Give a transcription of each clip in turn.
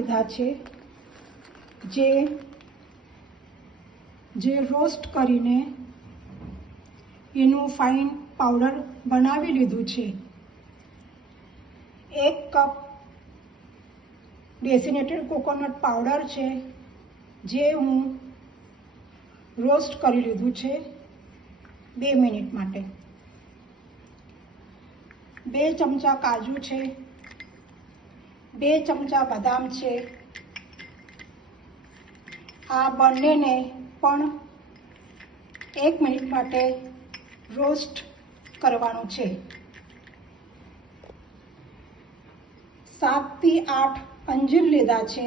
લીધા છે, જે રોસ્ટ કરીને એનું ફાઇન પાવડર બનાવી લીધું છે. 1 કપ ડેસિનેટેડ કોકોનટ પાવડર છે, જે હું રોસ્ટ કરી લીધું છે 2 મિનિટ માટે. 2 ચમચા કાજુ છે, 2 ચમચા બદામ છે. આ બંનેને પણ 1 મિનિટ માટે રોસ્ટ કરવાનું છે. 7 થી 8 અંજીર લીધા છે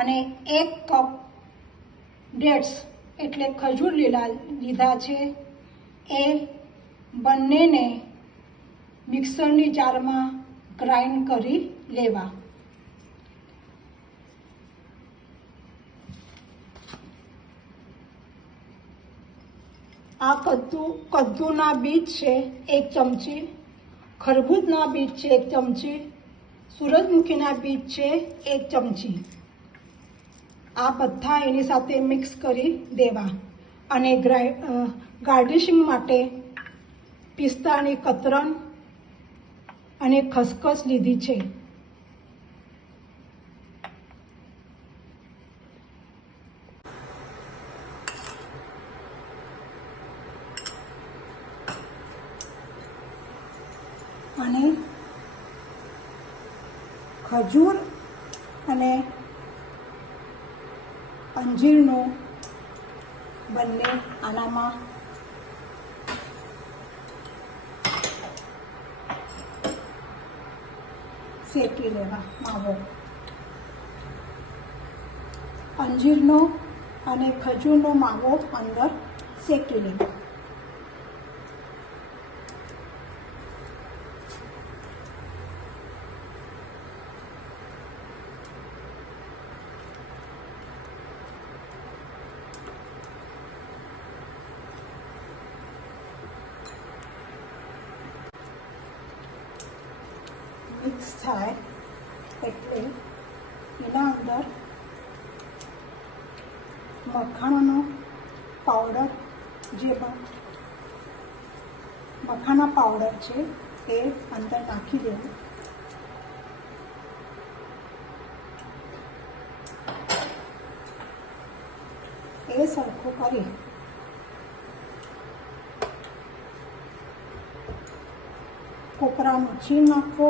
અને 1 કપ ડેટ્સ એટલે ખજૂર લીધા છે. એ બંનેને મિક્સરની જારમાં ગ્રાઇન્ડ કરી લેવા. આ કદ્દુના બીજ છે 1 ચમચી, ખરબૂજના બીજ છે 1 ચમચી, સૂરજમુખીના બીજ છે 1 ચમચી. આ બધા એની સાથે મિક્સ કરી દેવા. અને ગાર્નિશિંગ માટે પિસ્તાની કતરણ અને ખસખસ લીધી છે. અને ખજૂર અને અંજીરનું બંને આનામાં શેકી લેવા માવો. અંજીરનો અને ખજૂરનો માવો અંદર શેકી લેવા. મિક્સ થાય એટલે એના અંદર મખાણાનો પાવડર, જે મખાના પાવડર છે એ અંદર નાખી દેવું. એ સરખું કરી કોપરાનું છીણ નાખવો.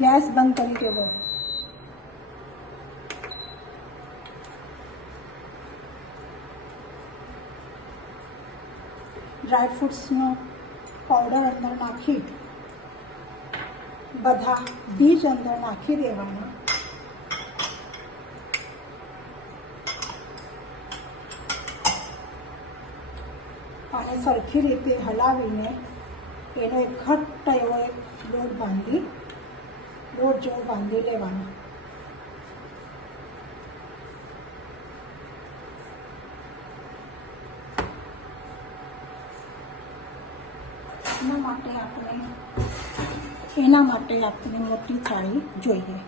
ગેસ બંધ કરી દેવો. ડ્રાયફ્રૂટ્સનો પાવડર અંદર નાખી બધા બીજ અંદર નાખી દેવાના. અને સરખી રીતે હલાવીને એનો એક ઘટ્ટ એવો એક લોટ જેવો બાંધી લેવાનો. એના માટે આપણે મોટી થાળી જોઈએ.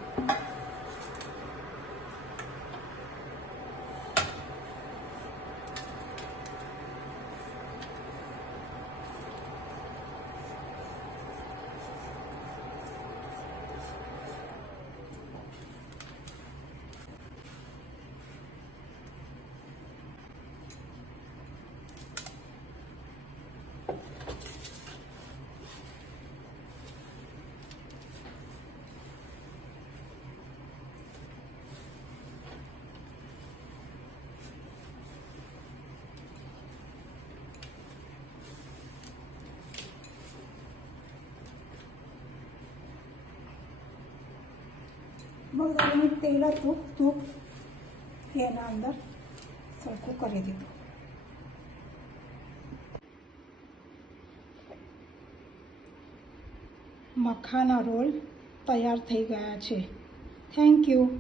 બધાનું તેલ હતું તૂપ એના અંદર સરખું કરી દીધું. મખાના રોલ તૈયાર થઈ ગયા છે. Thank you.